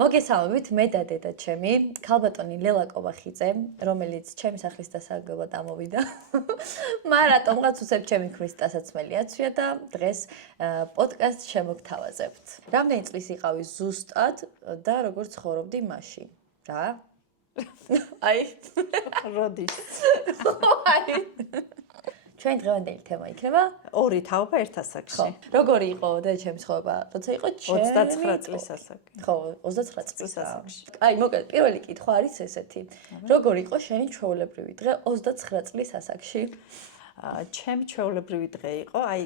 მოგესალმებით, მე და დედა ჩემი, ქალბატონი ლელა კობახიძე, რომელიც ჩემი სახლის დასაარგებლად ამოვიდა. მარატონღაც უცებ ჩემი ქვის დასაცმელიაცვია და დღეს პოდკასტ შემოგთავაზებთ. რამდენი წლის იყავი ზუსტად და როგორ ცხოვრობდი მაშინ? რა? აი, როდის? აი. ჩვენ დღევანდელი თემა იქნება ორი თაობა ერთ ასაკში. როგორი იყო და ჩემი ცხოვრება, როცა იყო 29 წლის ასაკი. ხო, 29 წლის ასაკში. აი, მოკლედ, პირველი კითხვა არის ესეთი. როგორი იყო შენი ჩვეულებრივი დღე 29 წლის ასაკში? ჩემი ჩვეულებრივი დღე იყო, აი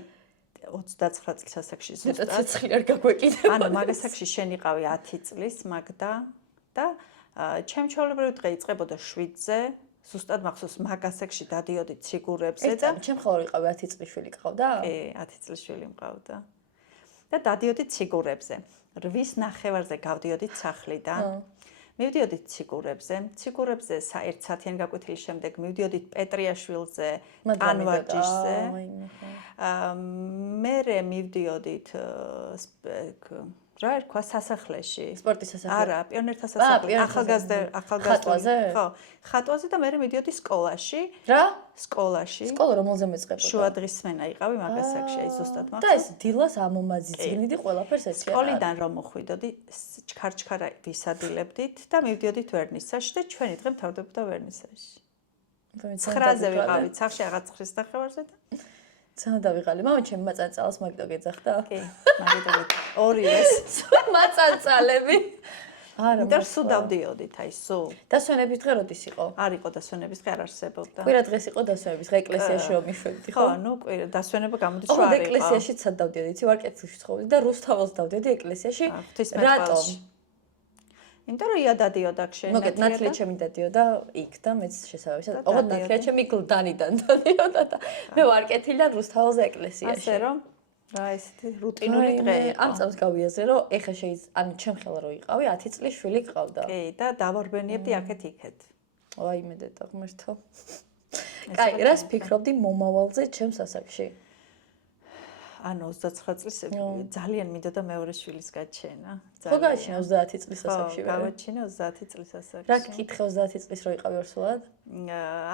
29 წლის ასაკში ზუსტად. ცეცხლი არ გაგვეკიდა. ანუ მაგ ასაკში შენ იყავი 10 წლის მაგდა და ჩემი ჩვეულებრივი დღე იწყებოდა 7-ზე. ზუსტად მახსოვს მაგ ასაკში დადიოდი ციგურებზე და ჩემ ხოლმე იყავი 10 წლის შვილი ყავდა? კი, 10 წლის შვილი მყავდა. და დადიოდი ციგურებზე. 8 ნახევარზე გავდიოდი სახლიდან. მივდიოდით ციგურებზე. ციგურებზე ერთ საათიან გაკვეთილის შემდეგ მივდიოდით პეტრიაშვილზე, ტანვარჯიშზე. მერე მივდიოდით რა ერქვა სასახლეში? სპორტის სასახლე. არა, პიონერთა სასახლე. ახალგაზრდაზე. ხო, ხატვაზე და მერე მივდიოდი სკოლაში. რა? სკოლაში. სკოლა რომელზე მეწყებოდა? შუადღისმენა იყავი მაგ ასაკში, აი ზუსტად მახსოვს. და ეს დილას ამომაძიძგნიდი ყველაფერს ეცი. სკოლიდან რომ მოხვიდოდი, ჩქარ-ჩქარა ვისადილებდით და მივდიოდით ვერნისაჟში და ჩვენი დღე მთავრდებოდა ვერნისაჟში. 9-ზე ვიყავით სახლში რაღაც ხრის ნახევარზე და ცანდა ვიღალი. მამა ჩემი მაწანწალას მაგიტო გეძახდა? კი, მაგიტო ორივეს. მაწანწალები. არა, და სულ დავდიოდით, აი სულ. დასვენების დღე როდის იყო? არ იყო დასვენების დღე, არ არსებობდა. კვირა დღეს იყო დასვენების დღე, ეკლესიაში რომ მიშვებდი, ხო? ხო, ნუ კვირა დასვენება გამოდის რომ არ იყო. ეკლესიაში ცად დავდიოდი, იცი ვარ კეთილში ცხოვრობდი და რუსთაველს დავდიოდი ეკლესიაში. რატომ? იმიტომ რომ ია დადიოდა შენ. მოგეთ ნათლია ჩემი დადიოდა იქ და მეც შესაბამისად. ოღონდ ნათლია ჩემი გლდანიდან დადიოდა და მე ვარ კეთილიდან რუსთაველზე ეკლესიაში. ასე რომ რა ესეთი რუტინული დღე იყო. ამ წამს გავიაზე რომ ეხა ანუ ჩემ ხელა რო იყავი 10 წლის შვილი ყავდა. კი და დავარბენიებდი აქეთ-იქეთ. აი მე დედა ღმერთო. კაი, რას ფიქრობდი მომავალზე ჩემს ასაკში? ანუ 29 წლის ძალიან მინდოდა მეორე შვილის გაჩენა. ხო გაჩენა 30 წლის ასაკში. გავაჩინე 30 წლის ასაკში. რა გკითხე 30 წლის რო იყავი ორსულად?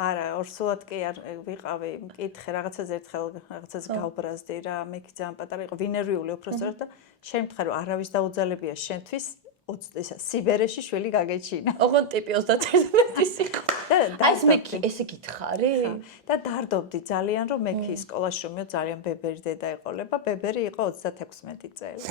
არა, ორსულად კი არ ვიყავი. მკითხე რაღაცაზე ერთხელ რაღაცაზე გავბრაზდი რა, მე კი ძალიან პატარა იყო, ვინერვიული უბრალოდ და შემთხარ რომ არავის დაუძალებია შენთვის სიბერეში შვილი გაგეჩინა. ოღონდ ტიპი 31-ის იყო. აი ეს მე ესე გითხარი? და დარდობდი ძალიან რომ მე კი სკოლაში რომ ძალიან ბებერი დედა ეყოლება, ბებერი იყო 36 წელი.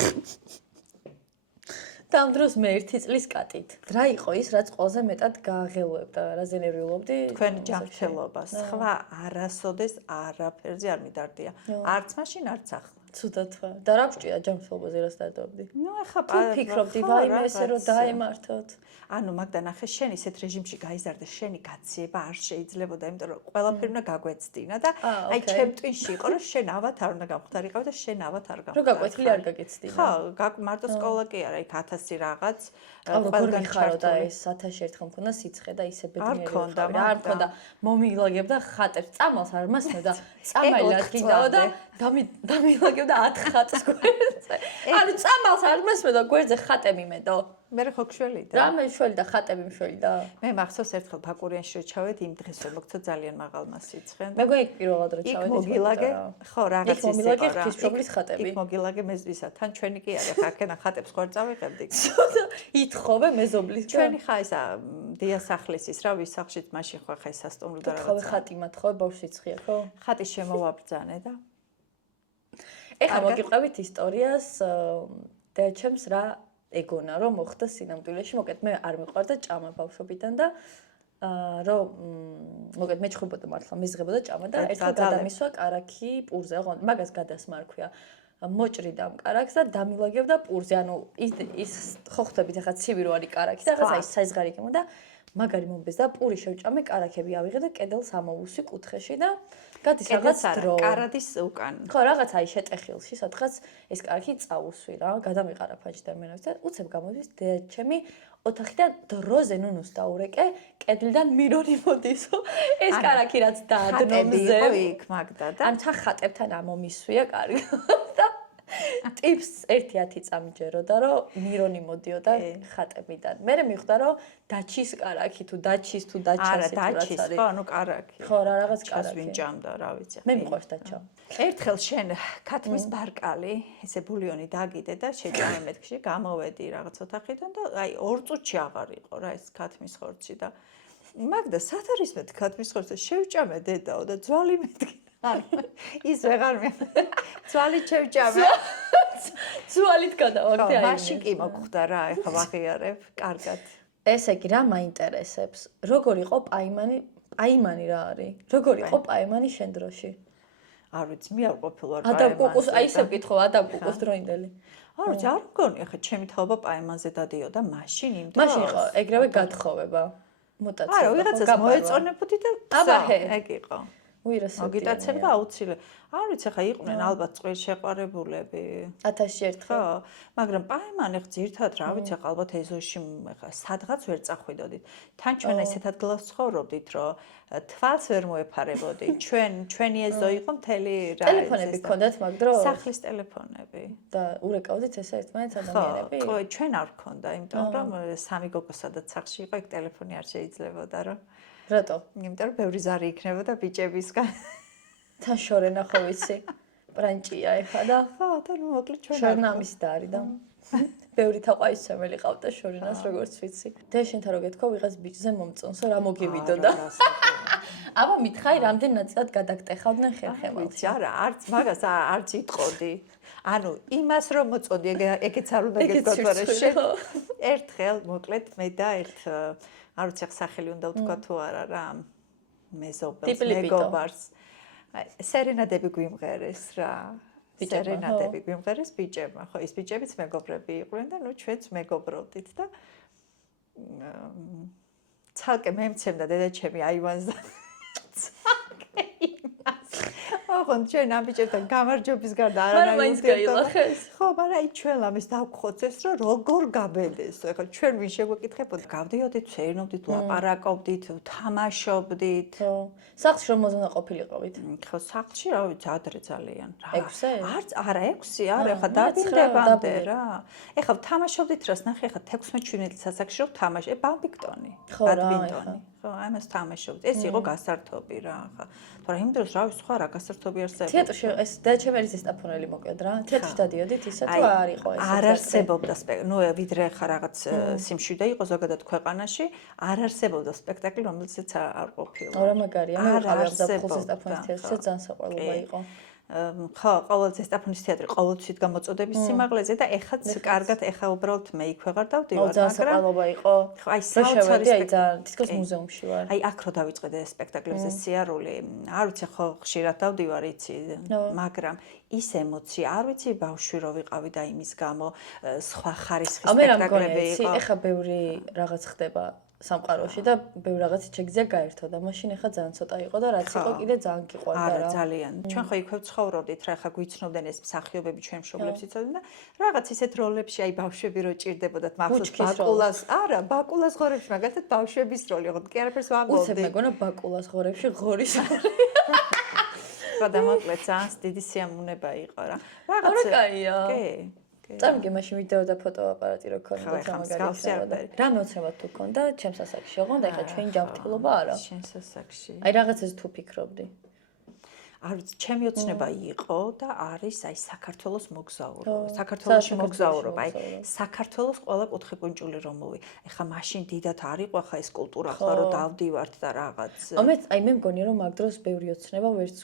და ამ დროს მე 1 წლის კატით. რა იყო ის, რაც ყველაზე მეტად გააღელვებდა, რაზე ნერვიულობდი? თქვენი ჯანმრთელობას. სხვა არასოდეს არაფერზე არ მიდარდია. არც მაშინ, არც ახლა. ცუდად ხარ. და რა გჭირდა ჯანმრთელობაზე რას დადობდი? ნუ ახლა ფიქრობდი, ვაიმე ესე რომ დაემართოთ. ანუ მაგდა ნახე შენ ისეთ რეჟიმში გაიზარდე, შენი გაციება არ შეიძლებოდა, იმიტომ რომ ყველაფერი უნდა გაგვეცდინა და აი ჩემ ტვინში იყო რომ შენ ავად არ უნდა გამختارიყავ და შენ ავად არ გამختار. რომ გაკვეთილი არ გაგეცდინა. ხო, მარტო სკოლა კი არა, იქ 1000 რაღაც. ყველგან ხარო და ეს 1000 ერთხელ მქონდა სიცხე და ისე ბედნიერი ვიყავი. არ მქონდა. მომილაგებდა ხატებს, წამალს არ მასმევდა, წამალი ადგინაო და დამილაგებდა 10 ხატს გვერდზე. ანუ წამალს არ მასმევდა გვერდზე ხატები მედო. მე ხო შველი და რა მე შველი და ხატები მშველი და მე მახსოვს ერთხელ ბაკურიანში რომ ჩავედი იმ დღეს რომ მოგცა ძალიან მაღალმა სიცხე მე გვი პირველად რომ ჩავედი მოგილაგე ხო რაღაც ის იყო რა ღვთისმშობლის ხატები იქ მოგილაგე მეზვისა თან ჩვენი კი არა ხაქენა ხატებს ხوار წავიღებდი ითხოვე მეზობლის ჩვენი ხა ისა დიასახლისის რა ვის სახლშიც მაშინ ხო ხა სასტუმრო და რაღაც ხატი მათხოვე ბავშვი ციცხია ხო ხატი შემოვაბრძანე და ეხა მოგიყვებით ისტორიას და ჩემს რა ეგონა რომ მოხდა სინამდვილეში, მოკეთ მე არ მიყვარდა ჭამა ბავშვობიდან და რომ მოკეთ მე ჩხუბოდა მართლა მიზღებოდა ჭამა და ერთხელ გადამისვა კარაქი პურზე, ოღონდ მაგას გადასმა არ ქვია. მოჭრიდა ამ კარაქს და დამილაგებდა პურზე, ანუ ის ხო ხვდებით ახლა ცივი რო არის კარაქი და რაღაცა ის საიზღარი გემო და მაგარი მომბეს და პური შევჭამე, კარაქები ავიღე და კედელს ამოვუსვი კუთხეში და გადის რაღაც დრო. კარადის უკან. ხო, რაღაც აი შეტეხილში, სადღაც ეს კარაქი წაუსვი რა, გადამიყარა ფაჭიდან მენავს და უცებ გამოდის ჩემი ოთახიდან დროზე ნუნუს დაურეკე, კედლიდან მინორი მოდისო. ეს კარაქი რაც დაადნომზე. ხატები იქ მაგდა და ან ცა ხატებთან ამომისვია კარგი. და ტიპს 1-10 წამიჯეროდა, რომ მირონი მოდიოდა ხატებიდან. მე მივხვდა, რომ დაჩის კარაქი თუ დაჩის თუ დაჩასი თუ რაც არის. ხო, ანუ კარაქი. ხო, რა რაღაც ჩას კარაქი. ვინჭამდა, რა ვიცი. მე მიყვარს დაჩა. ერთხელ შენ ქათმის ბარკალი, ესე ბულიონი დაგიდე და შეჭამე მეთქში, გამოვედი რაღაც ოთახიდან და აი 2 წუთში აღარ იყო რა ეს ქათმის ხორცი და მაგდა სად არის მეთქი ქათმის ხორცი? შევჭამე დედაო და ძვალი მეთქი. ის ვეღარ მე. ძვალი შევჭამე. ძვალით გადავაგდე აი. მაშინ კი მოგხვდა რა, ეხლა ვაღიარებ, კარგად. ესე იგი რა მაინტერესებს? როგორ იყო პაიმანი რა არის? როგორ იყო პაიმანი შენ დროში? არ ვიცი, მე არ ყოფილვარ ადამ კუკუს, აი ისე ვკითხო, ადამ კუკუს დროინდელი. არ ვიცი, არ მგონი, ახლა ჩემი თაობა პაიმანზე დადიოდა მაშინ იმ დროს. მაშინ იყო ეგრევე გათხოვება, მუტაცია. არა, ვიღაცას მოეწონებოდი და ეგ იყო. უირასოდი. მოგიტაცებ და აუცილებლად. არ ვიცი, ახლა იყვნენ ალბათ წყვილ შეყვარებულები. 1000-ში ერთხელ. ხო, მაგრამ პაიმანი ხ ძირთად რა ვიცი, ახლა ალბათ ეზოში ახლა სადღაც ვერ წახვიდოდით. თან ჩვენ ესეთ ადგილას ცხოვრობდით, რომ თვალს ვერ მოეფარებოდით. ჩვენი ეზო იყო მთელი რა. ტელეფონები გქონდათ მაგ დროს? სახლის ტელეფონები. და урეკავდით ესე ერთმანეთს ადამიანები? ხო, ჩვენ არ გქონდა, იმიტომ რომ სამი გოგო სადაც სახლში იყო, ეგ ტელეფონი არ შეიძლებოდა რა. რატო? იმიტომ რომ ბევრი ზარი იქნებოდა ბიჭებისგან. თან შორენა ხო ვიცი. პრანჭია ეხა და ხო, და ნუ მოკლედ ჩვენ შორნამის და არის და ბევრი თაყვანისმცემელი ყავდა შორენას როგორც ვიცი. და შენთან რო გეთქვა ვიღაც ბიჭზე მომწონსო რა მოგივიდოდა. აბა მითხარი რამდენ ნაწილად გადაგტეხავდნენ ხერხემალში. არა, არც მაგას არც იტყოდი. ანუ იმას რომ მოწოდი, ეგეც არ უნდა გეტყოდა რა შენ. ერთხელ მოკლედ მე და ერთ არ ვიცი ახ სახელი უნდა ვთქვა თუ არა რა მეზობელს მეგობარს სერენადები გვიმღერეს რა სერენადები გვიმღერეს ბიჭებმა ხო ის ბიჭებიც მეგობრები იყვნენ და ნუ ჩვენც მეგობრობდით და ცალკე მემცემდა დედაჩემი აივანზე ცალკე იმას ოღონდ ჩვენ ამ ბიჭებთან გამარჯვების გარდა არანაირი უძგაილახეს ხო მაგრამ აი ჩვენ ამის დავხოცეს რომ როგორ გაბედესო ეხლა ჩვენ ვინ შეგვეკითხებოდა გავდიოდით ვერნობდით ლაპარაკობდით თამაშობდით ხო სახლში რომ მოზონა ყოფილიყავით ხო სახლში რა ვიცი ადრე ძალიან რა 6-ზე არც არა 6 არა ეხლა დაბინდებამდე რა ეხლა თამაშობდით რას ნახე ეხლა 16-17 სასაკში რომ თამაში ბადმინტონი ბადმინტონი ხო ამას თამაშობთ ეს იყო გასართობი რა ხა თორე იმ დროს რა ვიცი სხვა რა გასართობი არსებობდა თეატრში ეს დაჩემერის ესტაფონელი მოკლედ რა თეატრში დადიოდით ისე თუ არ იყო ეს არ არსებობდა ნუ ვიდრე ხა რაღაც სიმშვიდე იყო ზოგადად ქვეყანაში არ არსებობდა სპექტაკლი რომელსაც არ ყოფილა რა მაგარია მე ვიყავი ამ ზაფხულს ესტაფონის თეატრში ძალიან საყვარლობა იყო ხო, ყოველთვის ესტაფონის თეატრი ყოველთვის გამოწოდების სიმაღლეზე და ეხაც კარგად ეხა უბრალოდ მე იქ ვეღარ დავდივარ, მაგრამ საყვარლობა იყო. ხო, აი საოცარი სპექტაკლი, თითქოს მუზეუმში ვარ. აი აქ რო დავიწყე სპექტაკლებზე სიარული, არ ვიცი ხო ხშირად დავდივარ იცი, მაგრამ ის ემოცია, არ ვიცი ბავშვი რო ვიყავი და იმის გამო სხვა ხარისხის სპექტაკლები იყო. ეხა ბევრი რაღაც ხდება სამყაროში და ბევრ რაღაცით შეგიძლია გაერთო და მაშინ ახლა ძალიან ცოტა იყო და რაც იყო კიდე ძალიან გიყვარდა რა. არა ძალიან. ჩვენ ხო იქვე ვცხოვრობდით რა ხა გვიცნობდნენ ეს მსახიობები ჩვენ მშობლებს იცოდნენ და რაღაც ისეთ როლებში აი ბავშვები რო ჭირდებოდათ მახსოვს ბაკულას არა ბაკულას ღორებში მაგალითად ბავშვების როლი ხო კი არაფერს ვამბობდი. უცებ მეგონა ბაკულას ღორებში ღორის როლი. რა დამოკლედ ძალიან დიდი სიამოვნება იყო რა. რაღაც რა კაია. კი წამიგე მაშინ ვიდეო და ფოტო აპარატი რო ქონდა და მაგარი. რა მეოცნებად თუ ქონდა ჩემს სასაკში ოღონდ ეხლა ჩვენი ჯანმრთელობა არა. შენ სასაკში. აი რაღაცას თუ ფიქრობდი. არ ვიცი, ჩემი ოცნება იყო და არის აი საქართველოს მოგზაურობა. საქართველოში მოგზაურობა, აი საქართველოს ყველა კუთხე-კუნჭული რომ მოვი. ეხლა მაშინ დიდათ არ იყო ხა ეს კულტურა ხლა რომ დავდივართ და რაღაც. აი მე მგონია რომ მაგ დროს ბევრი ოცნება ვერც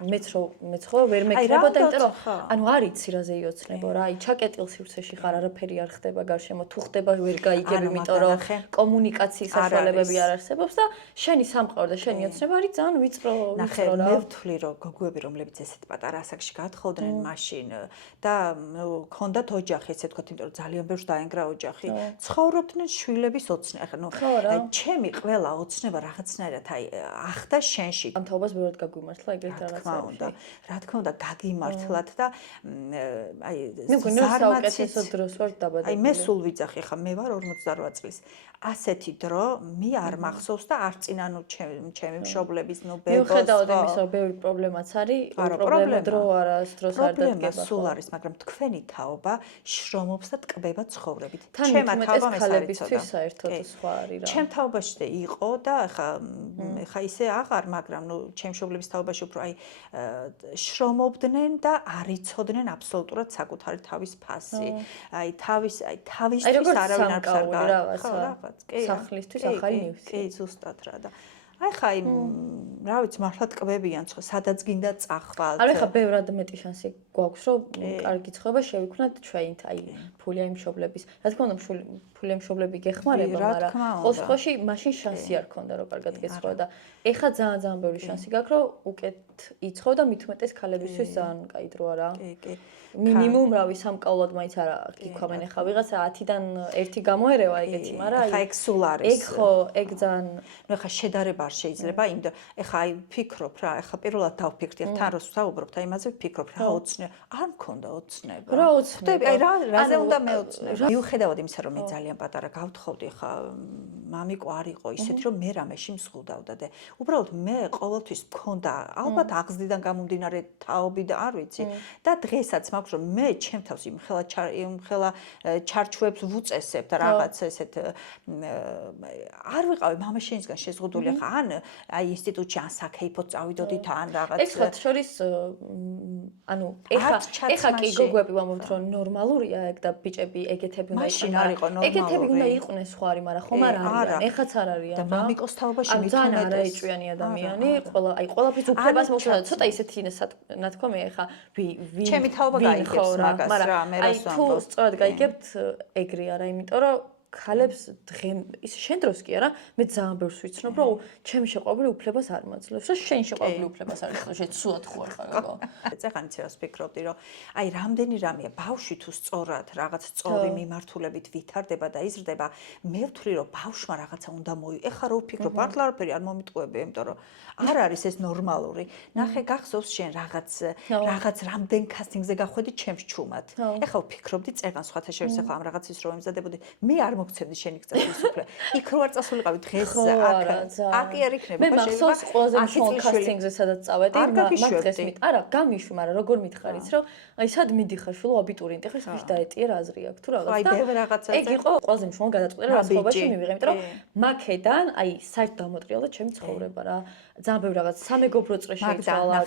მეც ხო ვერ მეკრებოდა იმიტომ რომ ანუ არ იცი რაზე იოცნებო რა აი ჩაკეტილ სივრცეში ხარ არაფერი არ ხდება გარშემო თუ ხდება ვერ გაიგებ იმიტომ რომ კომუნიკაციის საშუალებები არ არსებობს და შენი სამყარო და შენი ოცნება არის ძალიან ვიწრო რა მე ვთვლი რომ გოგოები რომლებიც ესეთ პატარა ასაკში გაათხოვდნენ მაშინ და ქონდათ ოჯახი ესე თქვა იმიტომ რომ ძალიან ბევრს დაენგრა ოჯახი ცხოვრობდნენ შვილების ოცნება ახლა ნუ ჩემი ყველა ოცნება რაღაცნაირად აი ახდა შენში ამ თაობას ბევრად გაგვიმართლა ეგრეთ რაღაც უნდა. რა თქმა უნდა, გაგიმართლათ და აი მე მგონია საუკეთესო დროს ვარ დაბადებული. აი მე სულ ვიძახი ხა მე ვარ 48 წლის. ასეთი დრო მე არ მახსოვს და არ წინ ანუ ჩემი მშობლების ნუ ბებოს. მიუხედავად იმისა, რომ ბევრი პრობლემაც არის, პრობლემა დრო არასდროს არ დადგება. სულ არის, მაგრამ თქვენი თაობა შრომობს და ტკბება ცხოვრებით. ჩემა თაობა ქალებისთვის საერთოდ სხვა არის რა. ჩემ თაობაში იყო და ხა ისე აღარ, მაგრამ ნუ ჩემ მშობლების თაობაში უფრო აი შრომობდნენ და არ იცოდნენ აბსოლუტურად საკუთარი თავის ფასი. აი თავისთვის არავინ არ ფსარგავდა. სახლისთვის ახალი ნივთი. კი, ზუსტად რა და აი ხა იმ რა ვიცი მართლა ტკბებიან ხო სადაც გინდა წახვალთ. არა ხა ბევრად მეტი შანსი გვაქვს რომ კარგი ცხოვრება შევიქმნათ ჩვენით აი ფულია იმშობლების. რა თქმა უნდა ფულია იმშობლები გეხმარება, მაგრამ ყოველ შემთხვევაში მაშინ შანსი არ ქონდა რომ კარგად გეცხოვა და ეხა ძალიან ბევრი შანსი გაქვს რომ უკეთ იცხოვ და მით უმეტეს ქალებისთვის ძალიან კაი დროა რა. კი. მინიმუმ რავი სამკაულად მაინც არა გიქვამენ ეხა ვიღაცა 10-დან 1 გამოერევა ეგეთი, მაგრამ ეხა ეგ სულ არის. ეგ ხო, ეგ ძალიან ნუ ეხა შედარება არ შეიძლება, იმიტომ ეხა აი ვფიქრობ რა, ეხა პირველად დავფიქრდი, თან რო საუბრობთ აი იმაზე ვფიქრობ რა ოცნება. არ მქონდა ოცნება. რა ოცნება? აი რაზე უნდა მეოცნება? მიუხედავად იმისა, რომ მე ძალიან პატარა გავთხოვდი, ეხა მამიკო არ იყო ისეთი, რომ მე რამეში მსხვილდავდა და უბრალოდ მე ყოველთვის მქონდა ალბათ აღზრდიდან გამომდინარე თაობი და არ ვიცი და დღესაც მაქვს რომ მე ჩემ თავს იმხელა ჩარჩოებს ვუწესებ და რაღაც ესეთ არ ვიყავი მამაშენისგან შეზღუდული ხა ან აი ინსტიტუტში ან საქეიფოდ წავიდოდით ან რაღაც ეს ხოთ შორის ანუ ეხა კი გოგოები ვამბობთ რომ ნორმალურია ეგ და ბიჭები ეგეთები უნდა მაშინ არ იყო ნორმალური ეგეთები უნდა იყვნენ სხვა არის მაგრამ ხომ არ არიან ეხაც არ არიან და მამიკოს თაობაში მithumetes არა ეჭვიანი ადამიანი აი ყველაფრის უფლებას მოხდა ცოტა ისეთი ნათქვამი ეხა ჩემი თაობა გაიგებს მაგას რა მე რას ვამბობ თუ სწორად გაიგებთ ეგრე არა იმიტომ რომ ქალებს ის შენ დროს კი არა მე ძალიან ბევრს ვიცნობ რომ ჩემი შეყვარებული უფლებას არ მაძლევს რა შენ შეყვარებული უფლებას არ იცნობს შენ სულად ხო არ ხარ გოგო წახანიც რას ვფიქრობდი რომ აი რამდენი რამეა ბავშვი თუ სწორად რაღაც სწორი მიმართულებით ვითარდება და იზრდება მე ვთვლი რომ ბავშვმა რაღაცა უნდა ეხა რო ვფიქრობ მართლა არაფერი არ მომიტყუები იმიტომ რომ არ არის ეს ნორმალური ნახე გახსოვს შენ რაღაც რამდენ კასტინგზე გახვედი ჩემს ჩუმად ეხა ვფიქრობდი წერგან სხვათა შორის ეხა ამ რაღაცის რო იმზადებოდი მე არ მოგცემდი შენი გწესის უფლება. იქ რო არ წასულიყავი დღეს აქ არ იქნება. მე მახსოვს ყველაზე მნიშვნელოვან კასტინგზე სადაც წავედი, მაგ დღეს არა, გამიშვი, მაგრამ როგორ მითხარიც, რომ აი სად მიდიხარ შულო აბიტურიენტი ხარ, ხიშ დაეტიე რა აზრი აქვს თუ რაღაც და აი რაღაცა ეგ იყო ყველაზე მნიშვნელოვანი გადაწყვეტილება რა ცხოვრებაში მივიღე, იმიტომ რომ მაქედან აი საერთოდ დამოტრიალდა ჩემი ცხოვრება რა. ძალიან ბევრი რაღაც სამეგობრო წრე შეიცვალა,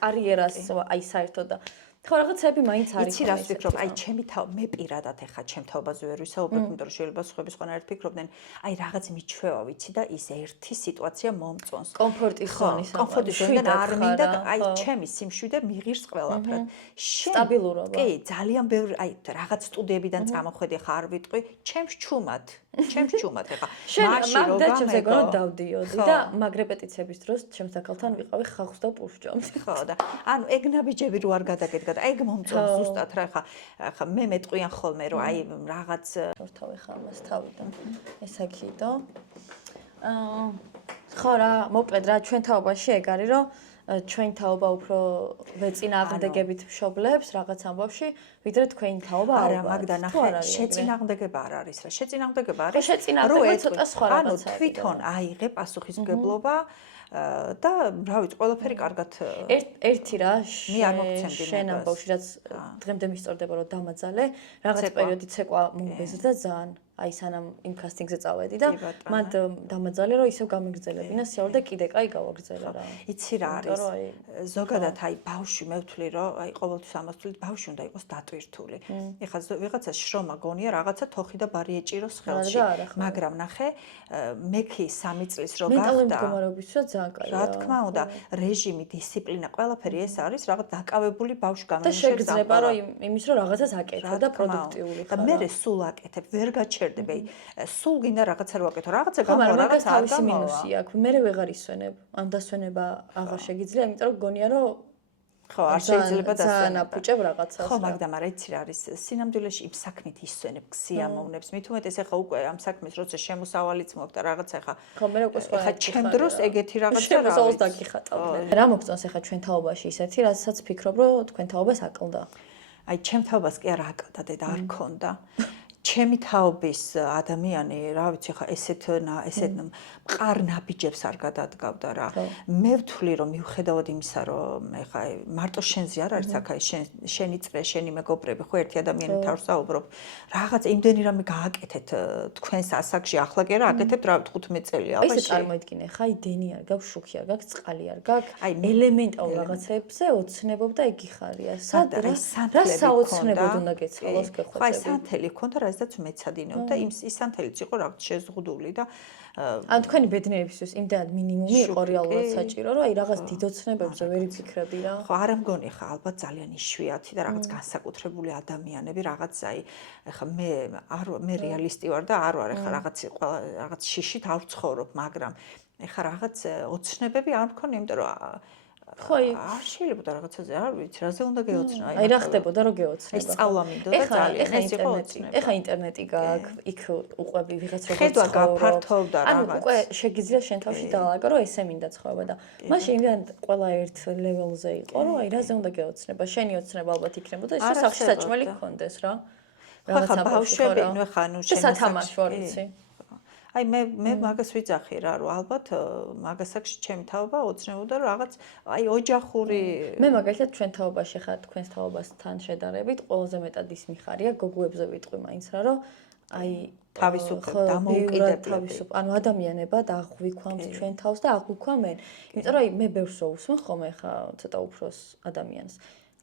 კარიერას აი საერთოდ და ხო რაღაცები მაინც არის. იცი რას ვფიქრობ? აი ჩემი მე პირადად ეხა ჩემ თაობაზე ვერ ვისაუბრებ, იმიტომ რომ შეიძლება სხვები სხვანაირად ფიქრობდნენ, აი რაღაც მიჩვევა ვიცი და ის ერთი სიტუაცია მომწონს. კომფორტის ზონის კომფორტის ზონიდან არ მინდა აი ჩემი სიმშვიდე მიღირს ყველაფრად. სტაბილურობა. კი, ძალიან ბევრი აი რაღაც სტუდიებიდან წამოხვედი ხა არ ვიტყვი, ჩემს ჩუმად ეხა. მაშინ რო ჩემს ეგონო დავდიოდი და მაგ რეპეტიციების დროს ჩემს დაკალთან ვიყავი ხახს და პუშჯომს. ხო და ანუ ეგნაბიჯები რო არ გადაგედგა და ეგ მომწონს ზუსტად რა ხა მე მეტყვიან ხოლმე რომ აი რაღაც თავი ხარ მას თავიდან ეს აქიდო ხო რა მოკლედ რა ჩვენ თაობაში ეგ არის რომ ჩვენ თაობა უფრო ვეწინააღმდეგებით მშობლებს რაღაც ამბავში ვიდრე თქვენი თაობა არა მაგდა ნახე შეწინააღმდეგება არ არის რა შეწინააღმდეგება არის შეწინააღმდეგება ცოტა სხვა რაღაცაა ანუ თვითონ აიღე პასუხისმგებლობა და რა ვიცი ყველაფერი კარგად ერთი რა მე არ მოგცემდი შენ ამბავში რაც დღემდე მისწორდება რომ დამაძალე რაღაც პერიოდი ცეკვა მომბეზრდა ძალიან აი სანამ იმ კასტინგზე წავედი და მან დამაძალე რომ ისევ გამიგრძელებინა სიაური და კიდე კაი გავაგრძელე რა. იცი რა არის ზოგადად აი ბავშვი მე ვთვლი რომ აი ყოველთვის ამას ვთვლი ბავშვი უნდა იყოს დატვირთული. ეხლა ვიღაცა შრომა გონია რაღაცა თოხი და ბარი ეჭიროს ხელში. მაგრამ ნახე მე კი 3 წლის რო გახდა მენტალური მდგომარეობისთვის ძალიან კაია. რა თქმა უნდა რეჟიმი დისციპლინა ყველაფერი ეს არის რაღაც დაკავებული ბავშვი და შეგძლება რომ იმის რომ რაღაცას აკეთო და პროდუქტიული ხარ. და მე სულ აკეთებ ვერ გაჩერდები სულ გინდა რაღაცა რო აკეთო რაღაცა გამო რაღაცა არ თავისი მინუსი აქვს მე ვეღარ ისვენებ ამ დასვენება აღარ შეგიძლია იმიტომ რომ გონია რომ ხო, არ შეიძლება ძალიან დასვენება. აფუჭებ რაღაცას. ხო, მაგრამ არა იცი რა არის სინამდვილეში იმ საქმით ისვენებ გზიამოვნებს. მით უმეტეს ეხა უკვე ამ საქმის როცა შემოსავალიც მოაქვს და რაღაცა ეხა ხო, მე უკვე სხვა ეხა ჩემ დროს ეგეთი რაღაცა რა შემოსავალს დაგიხატავდნენ. რა მოგწონს ეხა ჩვენ თაობაში ისეთი, რასაც ფიქრობ, რომ თქვენ თაობას აკლდა? აი, ჩემ თაობას კი არ აკლდა და არ ქონდა. ჩემი თაობის ადამიანი, რა ვიცი, ხა ესეთ მყარ ნაბიჯებს არ გადადგავდა რა. მე ვთვლი, რომ მიუხედავად იმისა, რომ ეხა მარტო შენზე არ არის აქ აი შენი წრე, შენი მეგობრები, ხო ერთი ადამიანი თავს საუბრობ. რაღაც იმდენი რამე გააკეთეთ თქვენს ასაკში, ახლა კი რა აკეთებთ რა 15 წელი აბაში. ესე წარმოიდგინე, ხა აი დენი არ გაქვს, შუქი არ გაქვს, წყალი არ გაქვს, ელემენტარულ რაღაცებზე ოცნებობ და იგი ხარია. სად რა საოცნებოდ უნდა გეცალოს გეხვეწები. ხო, აი სანთელი ქონდა, რაზედაც მეცადინეობ და ის სანთელიც იყო რაღაც შეზღუდული და ან თქვენი ბედნიერებისთვის იმდენად მინიმუმი იყო რეალურად საჭირო, რომ აი რაღაც დიდოცნებებზე ვერ იფიქრები რა. ხო, არ ამგონი ხა ალბათ ძალიან იშვიათი და რაღაც განსაკუთრებული ადამიანები, რაღაც აი ეხა მე რეალისტი ვარ და არ ვარ ეხა რაღაც შიშით არ ვცხოვრობ, მაგრამ ეხა რაღაც ოცნებები არ მქონი, იმიტომ რომ ხო, არ შეიძლება რაღაცაზე, არ ვიცი, რაზე უნდა გეოცნო. აი რა ხდებოდა, რომ გეოცნება. ეს სწავლა მინდოდა ძალიან, ეს იყო ოცნება. ეხა ინტერნეტი გაქვს, იქ უყვები ვიღაც როგორ ხედვა გაფართოვდა რაღაც. ანუ უკვე შეგიძლია შენ თავში დაალაგო, რომ ესე მინდა ცხოვრება და მაშინ იმდან ყველა ერთ ლეველზე იყო, რომ აი რაზე უნდა გეოცნება. შენი ოცნება ალბათ იქნებოდა ის, რომ სახში საჭმელი გქონდეს რა. რაღაცა ბავშვები, ნუ ეხა ნუ შენ სათამაშო ვიცი. აი მე მაგას ვიძახი რა, რომ ალბათ მაგასაკში ჩემი თაობა ოცნებოდა რომ რაღაც აი ოჯახური მე მაგალითად ჩვენ თაობაში ხა თქვენს თაობასთან შედარებით ყველაზე მეტად ის მიხარია გოგოებზე ვიტყვი მაინც რა რომ აი თავისუფლება დამოუკიდებლები ანუ ადამიანება და აღვიქვამთ ჩვენ თავს და აღვიქვამენ იმიტომ რომ აი მე ბევრს ვუსმენ ხოლმე ხა ცოტა უფროს ადამიანს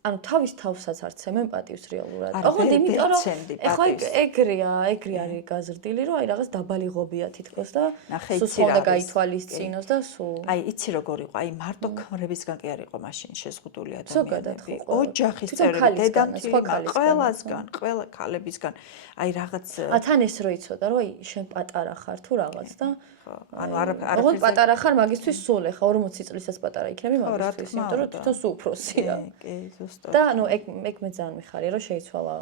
ანუ თავის თავსაც არც ემპათიus რეალურად. ოღონდ იმიტომ რომ ეხლა ეგრეა არის გაზრდილი რომ აი რაღაც დაბალი ღობია თითქოს და სულ უნდა გაითვალისწინოს და სულ. აი იცი როგორ იყო? აი მარტო ქმრებისგან კი არ იყო მაშინ შეზღუდული ადამიანები. ოჯახის წევრები, დედამთილი, ყველა ქალებისგან. აი რაღაც თან ეს რო იცოდა რომ აი შენ პატარა ხარ თუ რაღაც და ანუ არ ოღონდ პატარა ხარ მაგისთვის სულ ეხა 40 წლისაც პატარა იქნები მაგისთვის იმიტომ რომ თვითონ სულ უფროსია. კი ზუსტად. და ანუ ეგ მე ძალიან მიხარია რომ შეიცვალა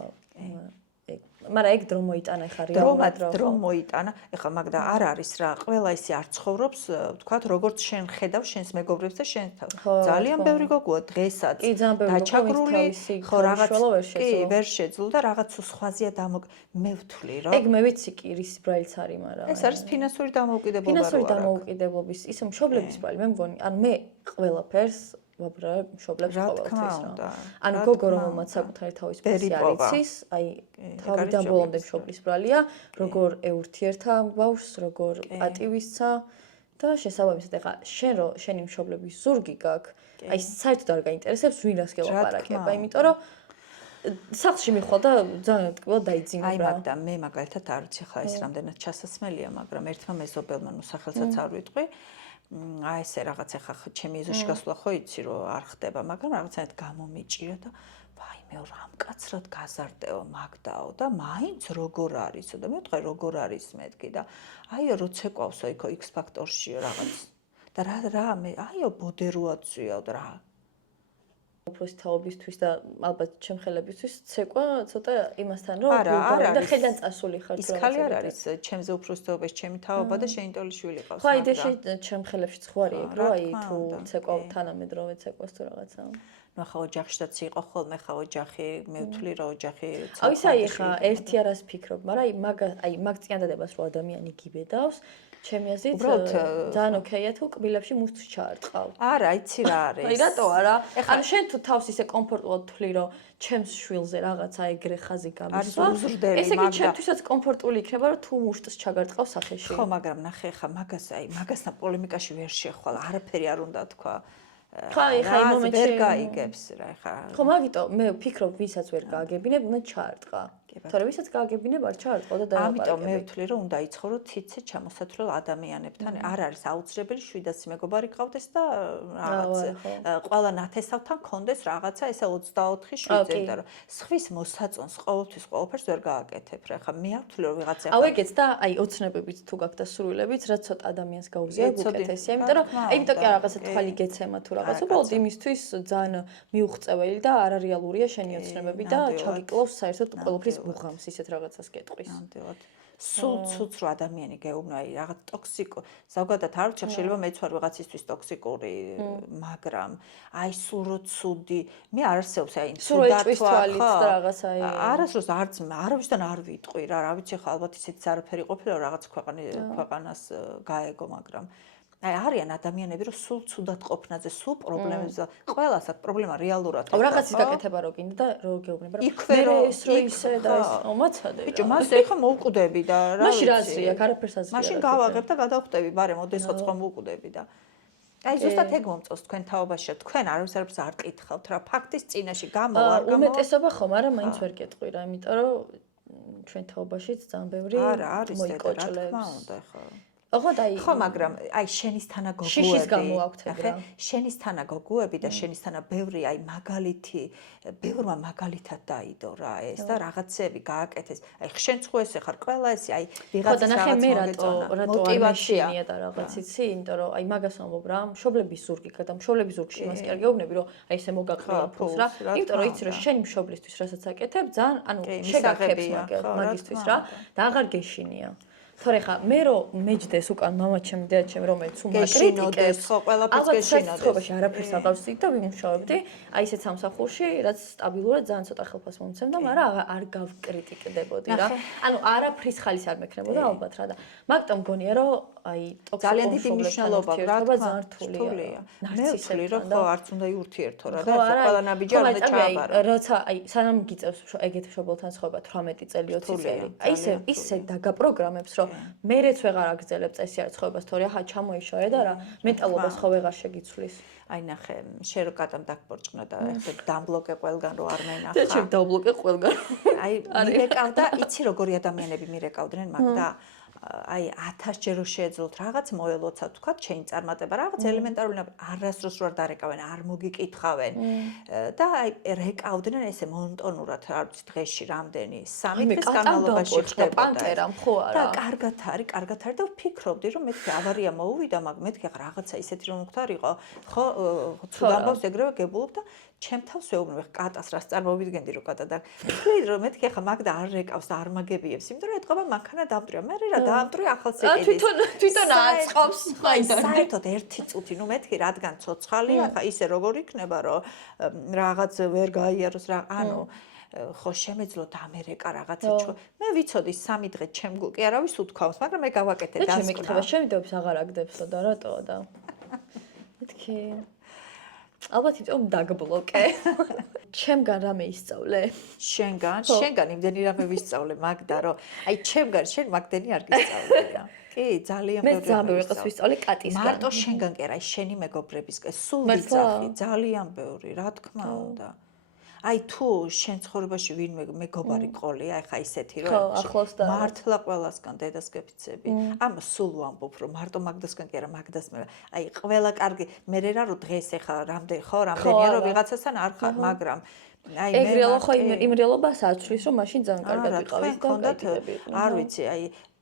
მაგრამ ეგ დრო მოიტანა ხა რეალურად დრო მოიტანა ეხა მაგდა არ არის რა ყველა ისე არ ცხოვრობს ვთქვათ როგორც შენ ხედავ შენს მეგობრებს და შენ ძალიან ბევრი გოგოა დღესაც დაჩაგრული ხო რაღაც ვერ შეძლო და რაღაც სხვაზეა მე ვთვლი რომ ეგ მე ვიცი კი რის ბრალიც არის მაგრამ ეს არის ფინანსური დამოუკიდებლობა ფინანსური დამოუკიდებლობის ისე მშობლების ბრალი მე მგონი ანუ მე ყველაფერს ვაბრალებ მშობლებს ყოველთვის რა. ანუ გოგო რომელმაც საკუთარი თავის ფასი არ იცის, აი თავიდან ბოლომდე მშობლის ბრალია, როგორ ეურთიერთა ბავშვს, როგორ პატივისცა და შესაბამისად ეხა შენი მშობლების ზურგი გაქვს, აი საერთოდ არ გაინტერესებს ვინ რას გელაპარაკება, იმიტომ რომ სახლში მიხვალ და ძალიან ტკბილად დაიძინა რა. აი მაგდა მე მაგალითად არ ვიცი ხა ეს რამდენად ჩასასმელია, მაგრამ ერთმა მეზობელმა ნუ სახელსაც არ ვიტყვი აი ესე რაღაც ახლა ჩემი ეზოში გასვლა ხო იცი რომ არ ხდება, მაგრამ რაღაცნაირად გამომიჭირა და ვაიმე რამ კაცრად გაზარდეო მაგდაო და მაინც როგორ არისო და მე ვთქვი როგორ არის მეთქი და აიო როცა ყვავსო იქო X ფაქტორში რაღაც და რა მე აიო ბოდერუაცია და რა უფროსი თაობისთვის და ალბათ ჩემხელებისთვის ცეკვა ცოტა იმასთან რომ და ხედან წასული ხარ ის ხალი არ არის ჩემზე უფროსი თაობაში ჩემი თაობა და შენი ტოლიშვილი ყავს ხო აი და ჩემხელებში ხვარი ეგ რომ აი თუ ცეკვა თანამედროვე ცეკვას თუ რაღაცა ნუ ახლა ოჯახშიც იყო ხოლმე ხა ოჯახი მე ვთვლი რომ ოჯახი აი ისა ეხა ერთი არას ფიქრობ მაგრამ აი მაგ წინადადებას რო ადამიანი გიბედავს ჩემი აზრით ძალიან ოკეია თუ კბილებში მუსტს ჩაარტყავ. არა, იცი რა არის. აი რატო არა? ანუ შენ თუ თავს ისე კომფორტულად თვლი რომ ჩემს შვილზე რაღაცა ეგრე ხაზი გამისვა. ესე იგი ჩემთვისაც კომფორტული იქნება რომ თუ მუშტს ჩაგარტყავ სახეში. ხო, მაგრამ ნახე ხა მაგასთან პოლემიკაში ვერ შეხვალ, არაფერი არ უნდა თქვა. ხო, ხა იმ მომენტში ვერ გაიგებს რა ხა. ხო, მაგიტო მე ვფიქრობ, ვისაც ვერ გააგებინებ, უნდა ჩაარტყა. თორე ვისაც გააგებინებ არ ჩაარტყო და ამიტომ მე ვთვლი რომ უნდა იცხოვრო ციცე ჩამოსათვლელ ადამიანებთან. არ არის აუცილებელი 700 მეგობარი ყავდეს და რაღაც ყველა ნათესავთან კონდეს რაღაცა ესე 24/7, იმიტომ რომ სხვის მოსაწონს ყოველთვის ყველაფერს ვერ გააკეთებ. რა ხა მე ვთვლი რომ ვიღაცა აუ ეგეც და აი ოცნებებით თუ გაქვს და სრულებით, რაც ცოტა ადამიანს გაუზია უკეთესია, იმიტომ რომ იმიტომ კი რაღაცა თვალი გეცემა თუ რაღაც, უბრალოდ იმისთვის ძალიან მიუღწეველი და არარეალურია შენი ოცნებები და ჩაგიკლავს საერთოდ ყველაფრის ბუღამს ისეთ რაღაცას გეტყვის. ნამდვილად. სულ ცუდს რო ადამიანი გეუბნა, აი რაღაც ტოქსიკო, ზოგადად არ ვიცი, შეიძლება მეც ვარ ვიღაცისთვის ტოქსიკური, მაგრამ აი სულ რო ცუდი, მე არ არსებობს აი ცუდათვალით და რაღაცა აი არასდროს არც არავისთან არ ვიტყვი რა, რა ვიცი ხა ალბათ ისეთი არაფერი ყოფილა რაღაც ქვეყანას გაეგო, მაგრამ აი არიან ადამიანები რომ სულ ცუდად ყოფნაზე, სულ პრობლემებზე, ყველას აქვს პრობლემა რეალურად. აუ რაღაცის გაკეთება რო გინდა და რო გეუბნება, რომ ეს რო ისე და ეს მომაცადე. ბიჭო, მას ეხა მოვკვდები და რა ვიცი. მაშინ რა აზრი აქვს, არაფერს აზრი არ აქვს. მაშინ გავაღებ და გადავხვდები, ბარე, მოდი სხვა მოვკვდები და აი ზუსტად ეგ მომწონს თქვენ თაობაში, თქვენ არაფერს არ კითხავთ რა, ფაქტის წინაშე გამო არ გამო. უმეტესობა ხომ არა, მაინც ვერ გეტყვი რა, იმიტომ რომ ჩვენ თაობაშიც ძალიან ბევრი მოიკოჭლებს. ხო მაგრამ აი შენის თანაგოგოები შიშის გამო აქვთ რა შენის თანაგოგოები და შენის თანა ბევრი აი მაგალითი ბევრმა მაგალითად დაიდო რა ეს და რაღაცები გააკეთეს აი ხშენ ხო ესე ხარ ყველა ესე აი ვიღაცას რაღაც მოგეწონა მოტივაციაა და რაღაც იცი იმიტომ რომ აი მაგას ამბობ რა მშობლების ზურგი და მშობლების ზურგში მას კი არ გეუბნები რომ აი ესე მოგაყრია ფულს რა იმიტომ რომ იცი რომ შენი მშობლისთვის რასაც აკეთებ ძალიან ანუ შეგახებს მაგისთვის რა და აღარ გეშინია თორე ხა მე რომ მეჯდეს უკან მამაჩემ დედაჩემ რომელიც უმაკრიტიკებს ხო ყველაფერს გეშინოდეს ცხოვრებაში არაფერს აღავსდით და ვიმუშავებდი აი ესეთ სამსახურში რაც სტაბილურად ძალიან ცოტა ხელფას მომცემდა მაგრამ არ გავკრიტიკდებოდი რა ანუ არაფრის ხალის არ მექნებოდა ალბათ რა და მაგიტომ მგონია რომ აი ძალიან დიდი მნიშვნელობა რა ძალიან რთულია მე ვთვლი რომ ხო არც უნდა იურთიერთო რა და ყველა ნაბიჯი არ უნდა ჩააბარო როცა აი სანამ გიწევს ეგეთ მშობელთან ცხოვრება 18 წელი 20 წელი აი ისე დაგაპროგრამებს რომ მერეც ვეღარ აგრძელებ წესი არ ცხოვრებას თორე ახლა ჩამოიშორე და რა მენტალობას ხო ვეღარ შეგიცვლის აი ნახე შენ რო კატამ დაგპორჭნა და ეხლა დამბლოკე ყველგან რო არ მენახა და ჩემ დაბლოკე ყველგან აი მირეკავდა იცი როგორი ადამიანები მირეკავდნენ მაგ და აი 1000 ჯერ რო შეეძლოთ რაღაც მოელოცავთ თქვა ჩემი წარმატება რაღაც ელემენტარული არასდროს რო არ დარეკავენ არ მოგიკითხავენ და აი რეკავდნენ ესე მონოტონურად არ ვიცი დღეში რამდენი 3 დღის განმავლობაში ხდება პანტერამ ხო არა და კარგად არის და ვფიქრობდი რომ მეთქი ავარია მოუვიდა მაგ მეთქი ახლა რაღაცა ისეთი რომ მქთარიყო ხო თუ გამბავს ეგრევე გებულობ და ჩემ თავს ვეუბნები კატას რას წარმოვიდგენდი რომ კატა და ვთვლი რომ მეთქი ახლა მაგ და არ რეკავს და არ მაგებიებს იმიტომ რომ ეთყობა მანქანა დამტრია მე რა დაამტრია ახალს ეკიდის თვითონ აწყობს საერთოდ ერთი წუთი ნუ მეთქი რადგან ცოცხალი ახლა ისე როგორ იქნება რომ რაღაც ვერ გაიაროს რა ანუ ხო შემეძლო დამერეკა რაღაცა მე ვიცოდი 3 დღე ჩემ გულ კი არავის უთქვამს მაგრამ მე გავაკეთე და ჩემი კითხვა შევიდებს აღარ აგდებსო და რატოა და მეთქი ალბათ იწევ დაგბლოკე ჩემგან რამე ისწავლე შენგან იმდენი რამე ვისწავლე მაგდა რომ აი ჩემგან შენ მაგდენი არ გისწავლე რა კი ძალიან ბევრი მე ძალიან ბევრი ყოს ვისწავლე კატისგან მარტო შენგან კი არა შენი მეგობრებისგან სულ ვიძახი ძალიან ბევრი რა თქმა უნდა აი თუ შენ ცხოვრებაში ვინმე მეგობარი ყოლია ეხა ისეთი რომ მართლა ყველასგან დედას გეფიცები ამ სულ ვამბობ რომ მარტო მაგდასგან კი არა მაგდას მე აი ყველა კარგი მე რა რომ დღეს ეხა რამდენია რომ ვიღაცასთან არ ხარ მაგრამ აი მე ეგრელა ხო იმ რეალობას აცვლის რომ მაშინ ძალიან კარგად ვიყავით და არ ვიცი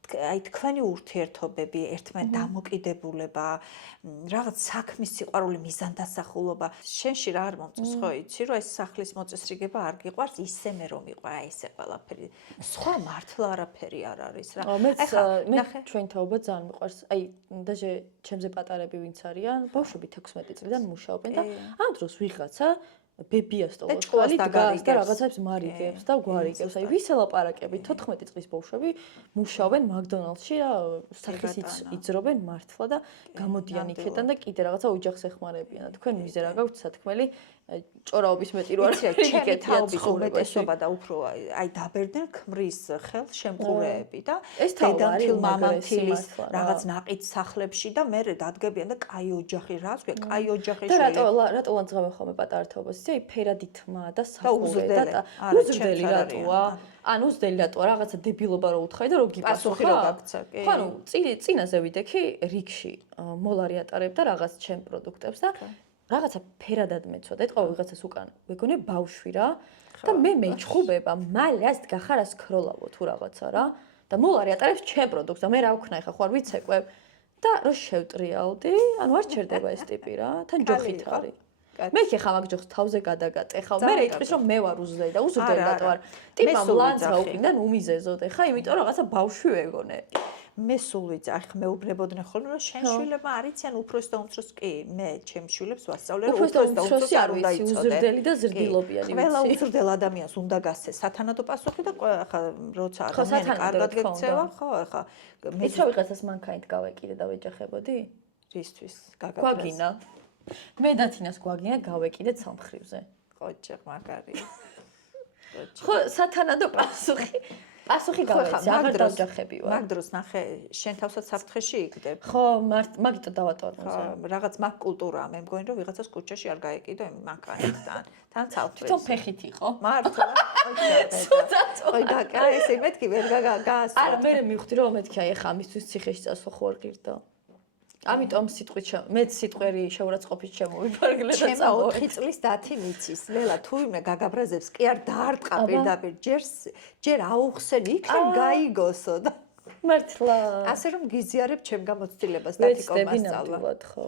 აი თქვენი ურთიერთობები ერთმანეთ დამოკიდებულება რაღაც საქმის სიყვარული მიზანდასახულობა შენში რა არ მომწონს ხო იცი რომ ეს სახლის მოწესრიგება არ გიყვარს ისე მე რომ მიყვარა ესე ყველაფერი სხვა მართლა არაფერი არ არის რა მე ჩვენ თაობა ძალიან მიყვარს აი დაჟე ჩემზე პატარები ვინც არიან ბავშვები 16 წლიდან მუშაობენ და ამ დროს ვიღაცა ბებია სტოლოს ხვალ დგას და რაღაცებს მარიგებს და გვარიგებს. აი ვის ელაპარაკები 14 წლის ბავშვები მუშაობენ მაკდონალდსში რა სახის იწრობენ მართლა და გამოდიან იქიდან და კიდე რაღაცა ოჯახს ეხმარებიან. თქვენ მიზერა გაქვთ სათქმელი ჭორაობის მეტი რო არ ჩემი თაობის უმეტესობა და უფრო აი დაბერდნენ ქმრის ხელშემყურეები და დედამთილ მამამთილის რაღაც ნაყიდ სახლებში და მე დადგებიან და კაი ოჯახი რას ქვია კაი ოჯახი და რატო ლანძღავენ ხოლმე პატარა თაობას იცი ფერადი თმა და სახურე და უზრდელი რატოა ან უზრდელი რატოა რაღაცა დებილობა რო უთხარი და რო გიპასუხი რო გაქცა კი ხო ანუ წინაზე ვიდექი რიგში მოლარი ატარებდა რაღაც ჩემ პროდუქტებს და რაღაცა ფერადად მეცოდა. ეთქვა ვიღაცას უკან ვეგონე ბავშვი რა და მე მეჩხუბება მალე ას გახარას ქროლავო თუ რაღაცა რა და მოლარი ატარებს ჩემ პროდუქტს და მე რა ვქნა ხა ხო არ ვიცეკვებ და რო შევტრიალდი, ანუ არ ჩერდება ეს ტიპი რა, თან ჯოხით არის. მე ხა მაგ ჯოხს თავზე გადაგატეხავ. მე იტყვის რომ მე ვარ უზრდელი და უზრდელი რატო არ. ტიპამ ლანძღა უკიდან უმიზეზოდ ხა, იმიტომ რომ რაღაცა ბავშვი ვეგონე. მე სულ ვიცი, ახ მეუბნებოდნენ ხოლმე რომ შენ შვილებმა არიციან უფროს და უმცროს კი, მე ჩემ შვილებს ვასწავლე რომ უფროს და უმცროსი არ უნდა იცოდე. უზრდელი და ზრდილობიანი ვიცი. ყველა უზრდელ ადამიანს უნდა გასცე სათანადო პასუხი და ხა როცა ადამიანი კარგად გექცევა, ხო, ხა მე ის რა ვიღაცას მანქანით გავეკიდე და ვეჯახებოდი? რისთვის? გვაგინა. მე და თინას გვაგინა გავეკიდეთ სამხრივზე. ხოჭე მაგარი. ხო, სათანადო პასუხი გავეცი, აღარ დავჯახები ვარ. მაგ დროს ნახე, შენ თავსაც საფრთხეში იგდებ. ხო, მაგიტო დავატოვე. რაღაც მაგ კულტურაა, მე მგონი რომ ვიღაცას კუჩაში არ გაეკიდო მანქანიდან. თან ცალფრე. თვითონ ფეხით იყო. მართლა. ой, და კაი, ესე მეთქი ვერ გაასვა. არა, მე მივხვდი რომ მეთქი აი ხა ამისთვის ციხეში წასვლა ხო არ გირდა. ამიტომ სიტყვით მე სიტყვერი შეურაცხყოფით შემოვიფარგლე და წავ 4 წლის დათი მიცის. ლელა თუ იმე გაგაბრაზებს კი არ დაარტყა პირდაპირ ჯერ აუხსენი იქნებ გაიგოსო და მართლა ასე რომ გიზიარებ ჩემ გამოცდილებას დათი კომასწავლა. ხო.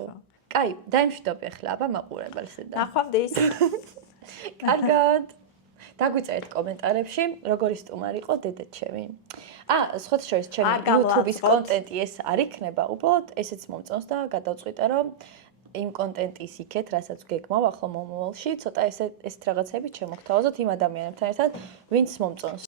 კაი, დაიმშვიდობი ახლა აბა მაყურებელს და ნახვამდე ის კარგად დაგვიწერეთ კომენტარებში როგორი სტუმარი იყო დედა ჩემი. სხვათა შორის ჩემი YouTube-ის კონტენტი ეს არ იქნება უბრალოდ ესეც მომწონს და გადავწყვიტე რომ იმ კონტენტის იქეთ რასაც გეგმავ ახლა მომავალში ცოტა ესეთ რაღაცები შემოგთავაზოთ იმ ადამიანებთან ერთად ვინც მომწონს